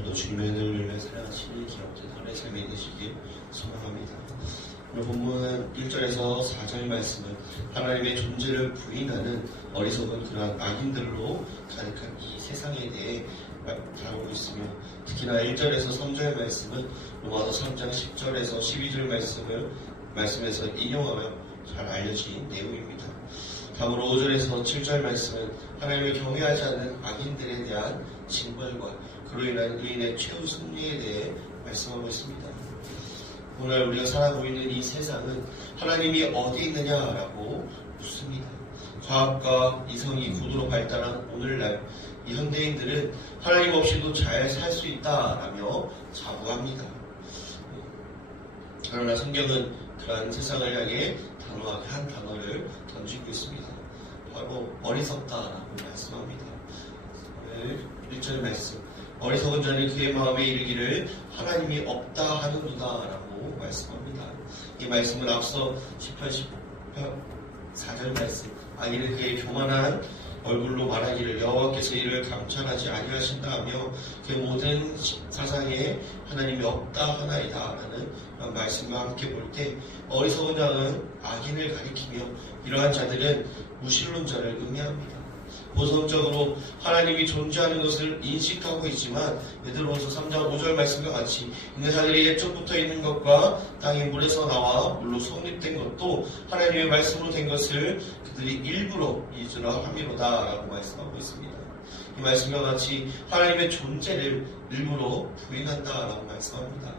오늘도 주님의 은혜를 위해 살아가시니 기억되는 삶이 되시길 소망합니다. 오늘 본문 1절에서 4절 말씀은 하나님의 존재를 부인하는 어리석은 그러한 악인들로 가득한 이 세상에 대해 다루고 있으며, 특히나 1절에서 3절 말씀은 로마서 3장 10절에서 12절 말씀에서 인용하며 잘 알려진 내용입니다. 다음으로 5절에서 7절 말씀은 하나님을 경외하지 않는 악인들에 대한 징벌과 그로 인한 의인의 최후 승리에 대해 말씀하고 있습니다. 오늘 우리가 살아가고 있는 이 세상은 하나님이 어디 있느냐라고 묻습니다. 과학과 이성이 고도로 발달한 오늘날 이 현대인들은 하나님 없이도 잘 살 수 있다라며 자부합니다. 그러나 성경은 그러한 세상을 향해 단호하게 한 단어를 던지고 있습니다. 바로 어리석다라고 말씀합니다. 오늘 1절 말씀, 어리석은 자는 그의 마음에 이르기를 하나님이 없다 하는도다 라고 말씀합니다. 이 말씀은 앞서 10편 4절 말씀, 악인은 그의 교만한 얼굴로 말하기를 여호와께서 이를 감찰하지 아니하신다 하며 그 모든 사상에 하나님이 없다 하나이다 라는 말씀과 함께 볼 때, 어리석은 자는 악인을 가리키며 이러한 자들은 무신론자를 의미합니다. 보성적으로 하나님이 존재하는 것을 인식하고 있지만 베드로후서 3장 5절 말씀과 같이 있는 자들이 옛적부터 있는 것과 땅의 물에서 나와 물로 성립된 것도 하나님의 말씀으로 된 것을 그들이 일부러 잊으라 함이로다 라고 말씀하고 있습니다. 이 말씀과 같이 하나님의 존재를 일부러 부인한다 라고 말씀합니다.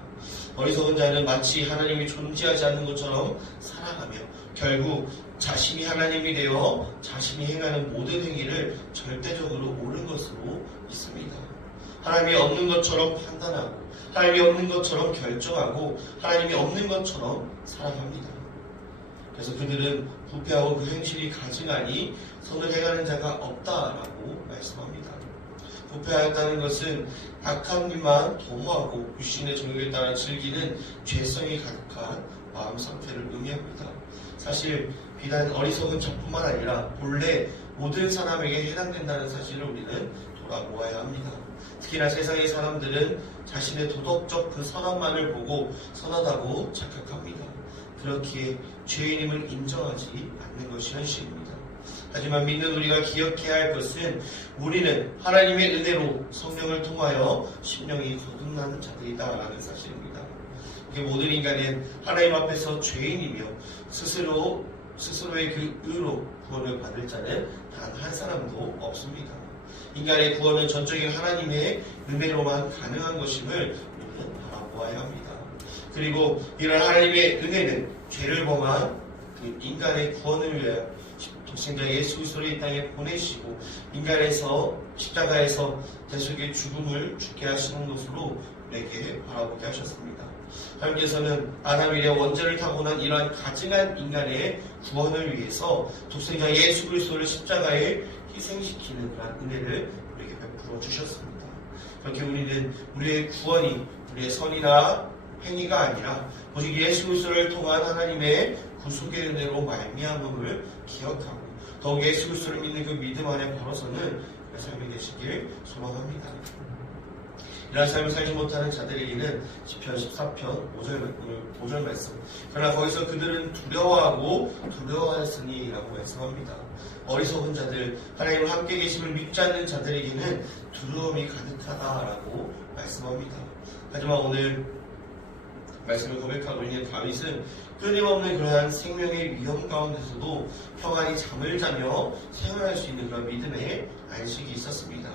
어리석은 자는 마치 하나님이 존재하지 않는 것처럼 살아가며 결국 자신이 하나님이 되어 자신이 행하는 모든 행위를 절대적으로 옳은 것으로 믿습니다. 하나님이 없는 것처럼 판단하고 하나님이 없는 것처럼 결정하고 하나님이 없는 것처럼 살아갑니다. 그래서 그들은 부패하고 그 행실이 가증하니 선을 행하는 자가 없다라고 말씀합니다. 부패하였다는 것은 악한 일만 도모하고 육신의 정욕에 따라 즐기는 죄성이 가득한 마음 상태를 의미합니다. 사실 비단 어리석은 자뿐만 아니라 본래 모든 사람에게 해당된다는 사실을 우리는 돌아보아야 합니다. 특히나 세상의 사람들은 자신의 도덕적 그 선함만을 보고 선하다고 착각합니다. 그렇기에 죄인임을 인정하지 않는 것이 현실입니다. 하지만 믿는 우리가 기억해야 할 것은 우리는 하나님의 은혜로 성령을 통하여 심령이 거듭나는 자들이다라는 사실입니다. 이게 모든 인간은 하나님 앞에서 죄인이며 스스로의 그 의로 구원을 받을 자는 단 한 사람도 없습니다. 인간의 구원은 전적인 하나님의 은혜로만 가능한 것임을 우리는 바라보아야 합니다. 그리고 이런 하나님의 은혜는 죄를 범한 그 인간의 구원을 위하여 독생자 예수 그리스도를 이 땅에 보내시고 인간에서 십자가에서 대속의 죽음을 죽게 하시는 것으로 우리에게 바라보게 하셨습니다. 하나님께서는 아담 이래 원죄를 타고난 이러한 가증한 인간의 구원을 위해서 독생자 예수 그리스도를 십자가에 희생시키는 그런 은혜를 우리에게 베풀어 주셨습니다. 그렇게 우리는 우리의 구원이 우리의 선이나 행위가 아니라 오직 예수 그리스도를 통한 하나님의 구속의 은혜로 말미암음을 기억하고 더욱 예수 그리스도를 믿는 그 믿음 안에 걸어서는 삶이 되시길 소망합니다. 이러한 삶을 살지 못하는 자들에게는 시편 14편 5절 말씀, 그러나 거기서 그들은 두려워하고 두려워하였으니 라고 말씀합니다. 어리석은 자들, 하나님과 함께 계심을 믿지 않는 자들에게는 두려움이 가득하다라고 말씀합니다. 하지만 오늘 말씀을 고백하고 있는 다윗은 끊임없는 그러한 생명의 위험 가운데서도 평안히 잠을 자며 생활할 수 있는 그런 믿음의 안식이 있었습니다.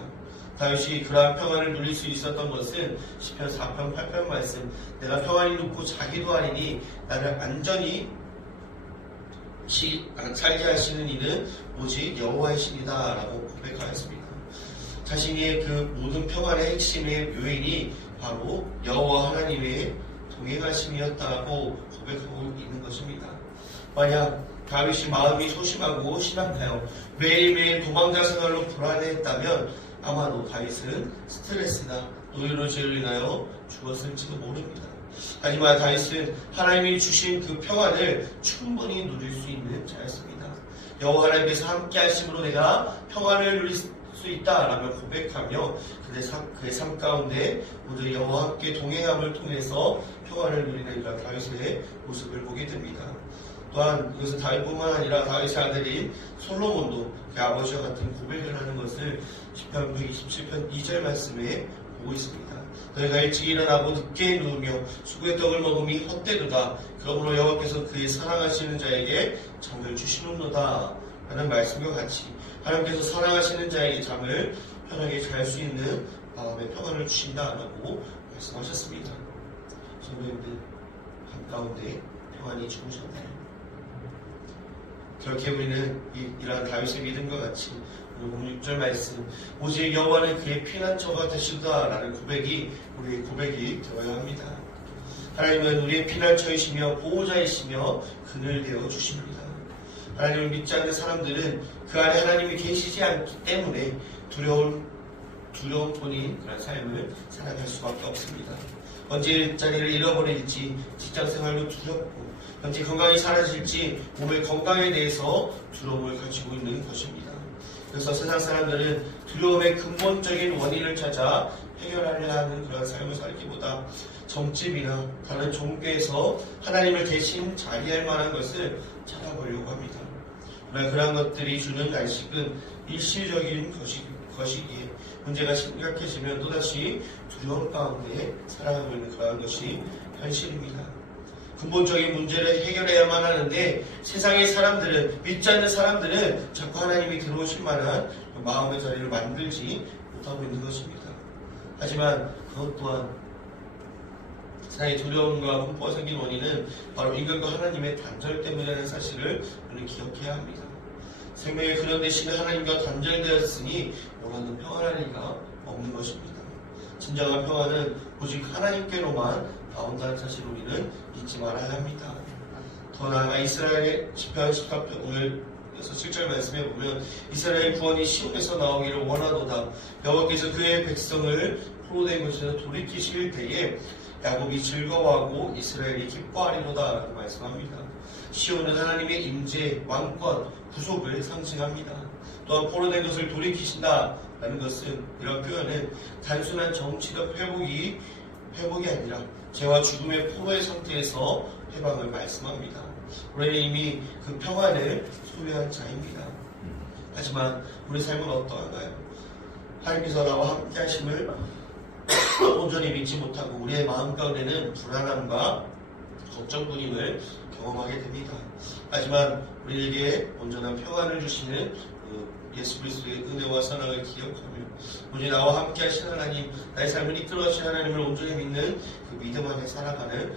다윗이 그러한 평안을 누릴 수 있었던 것은 시편 4편 8편 말씀, 내가 평안히 눕고 자기도 하리니 나를 안전히 살게 하시는 이는 오직 여호와이시니라 라고 고백하였습니다. 자신의 그 모든 평안의 핵심의 요인이 바로 여호와 하나님의 동행하심이었다고 고백하고 있는 것입니다. 만약 다윗이 마음이 소심하고 신학하여 매일매일 도망자 생활로 불안해했다면 아마도 다윗은 스트레스나 노이로제로 인하여 죽었을지도 모릅니다. 하지만 다윗은 하나님이 주신 그 평안을 충분히 누릴 수 있는 자였습니다. 여호와 하나님께서 함께 하심으로 내가 평안을 누릴 수 수 있다라며 고백하며 그의 삶 가운데 모두 여호와 함께 동행함을 통해서 평안을 누리는 이런 다윗의 모습을 보게 됩니다. 또한 이것은 다윗뿐만 아니라 다윗의 아들인 솔로몬도 그 아버지와 같은 고백을 하는 것을 시편 127편 2절 말씀에 보고 있습니다. 너희가 일찍 일어나고 늦게 누우며 수구의 떡을 먹음이 헛되도다. 그러므로 여호와께서 그의 사랑하시는 자에게 잠을 주시는도다 라는 말씀과 같이 하나님께서 사랑하시는 자에게 잠을 편하게 잘 수 있는 마음의 평안을 주신다라고 말씀하셨습니다. 성도님들 한가운데 평안이 주무셨나요? 그렇게 우리는 이러한 다윗의 믿음과 같이 오늘 6절 말씀 오직 여호와는 그의 피난처가 되시다라는 고백이 우리의 고백이 되어야 합니다. 하나님은 우리의 피난처이시며 보호자이시며 그늘 되어 주십니다. 하나님을 믿지 않는 사람들은 그 안에 하나님이 계시지 않기 때문에 두려운 본인 그런 삶을 살아갈 수밖에 없습니다. 언제 일자리를 잃어버릴지 직장생활도 두렵고 언제 건강이 사라질지 몸의 건강에 대해서 두려움을 가지고 있는 것입니다. 그래서 세상 사람들은 두려움의 근본적인 원인을 찾아 해결하려 하는 그런 삶을 살기보다 점집이나 다른 종교에서 하나님을 대신 자리할 만한 것을 찾아보려고 합니다. 그러나 그러한 것들이 주는 안식은 일시적인 것이기에 문제가 심각해지면 또다시 두려움 가운데 살아가고 있는 그러한 것이 현실입니다. 근본적인 문제를 해결해야만 하는데 세상의 사람들은 믿지 않는 사람들은 자꾸 하나님이 들어오실 만한 마음의 자리를 만들지 못하고 있는 것입니다. 하지만 그것 또한 세상의 두려움과 공포가 생긴 원인은 바로 인간과 하나님의 단절 때문이라는 사실을 우리는 기억해야 합니다. 생명의 근원 되시는 하나님과 단절되었으니 원하는 평안할 리가 없는 것입니다. 진정한 평안은 오직 하나님께로만 나온다는 사실을 우리는 잊지 말아야 합니다. 더 나아가 이스라엘의 시편 14편 오늘 7절 말씀에 보면 이스라엘 구원이 시온에서 나오기를 원하도다. 여호와께서 그의 백성을 포로된 곳에서 돌이키실 때에 야곱이 즐거워하고 이스라엘이 기뻐하리로다 라고 말씀합니다. 시온은 하나님의 임재, 왕권, 구속을 상징합니다. 또한 포로된 것을 돌이키신다 라는 것은 이런 표현은 단순한 정치적 회복이 아니라 죄와 죽음의 포로의 상태에서 해방을 말씀합니다. 우리는 이미 그 평안을 소유한 자입니다. 하지만 우리 삶은 어떠한가요? 하나님께서 나와 함께 하심을 온전히 믿지 못하고 우리의 마음 가운데는 불안함과 걱정뿐임을 경험하게 됩니다. 하지만 우리에게 온전한 평안을 주시는 예수 그리스도의 은혜와 사랑을 기억하며 오직 나와 함께 하신 하나님, 나의 삶을 이끌어 가신 하나님을 온전히 믿는 그 믿음 안에 살아가는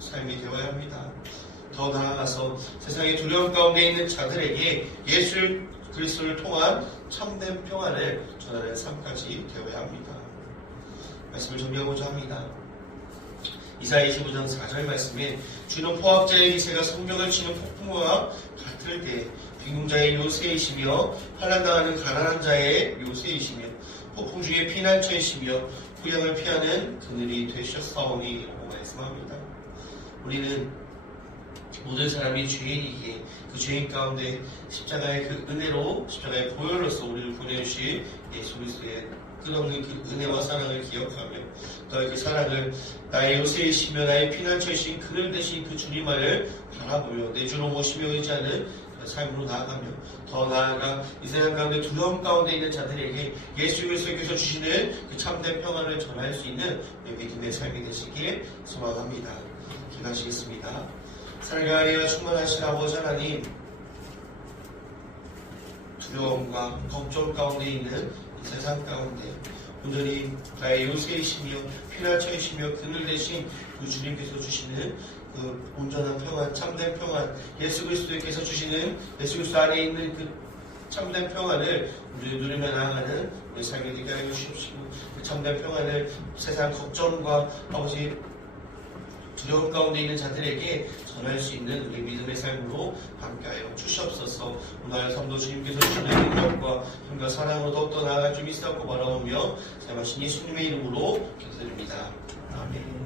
삶이 되어야 합니다. 더 나아가서 세상의 두려움 가운데 있는 자들에게 예수 그리스도를 통한 참된 평안을 전하는 삶까지 되어야 합니다. 말씀을 정리하고자 합니다. 이사야 25장 4절 말씀에 주는 포악자의 기세가 성벽을 치는 폭풍과 같을 때 빈궁자의 요새이시며 환난당하는 가난한 자의 요새이시며 폭풍 중에 피난처이시며 후양을 피하는 그늘이 되셨사오니 라고 말씀합니다. 우리는 모든 사람이 죄인이기에 그 죄인 가운데 십자가의 그 은혜로 십자가의 보혈로서 우리를 보내주신 예수 그리스도의 끝없는 그 은혜와 사랑을 기억하며 너의 그 사랑을 나의 요새이시며 나의 피난처이신 그늘 대신 그 주님만을 바라보며 내 주로 모시며 의지하는 삶으로 나아가며 더 나아가 이 세상 가운데 두려움 가운데 있는 자들에게 예수 그리스도께서 주시는 그 참된 평안을 전할 수 있는 믿음의 삶이 되시길 소망합니다. 기도하시겠습니다. 사랑과 은혜가 충만하신 아버지 하나님, 두려움과 걱정 가운데 있는 이 세상 가운데 온전히 나의 요새이시며 피난처이시며 그늘 대신 그 주님께서 주시는 그 온전한 평안, 참된 평안, 예수 그리스도께서 주시는 예수 그리스도 안에 있는 그 참된 평안을 우리 누리며 나아가는 우리 삶에 되게 하여 주십시오. 그 참된 평안을 세상 걱정과 아버지 두려움 가운데 있는 자들에게 전할 수 있는 우리 믿음의 삶으로 함께하여 주시옵소서. 오늘 삶도 주님께서 주시는 능력과 힘과 사랑으로 더욱더 나아갈 줄 믿사옵고 바라오며 사랑하신 예수님의 이름으로 기도드립니다. 아멘.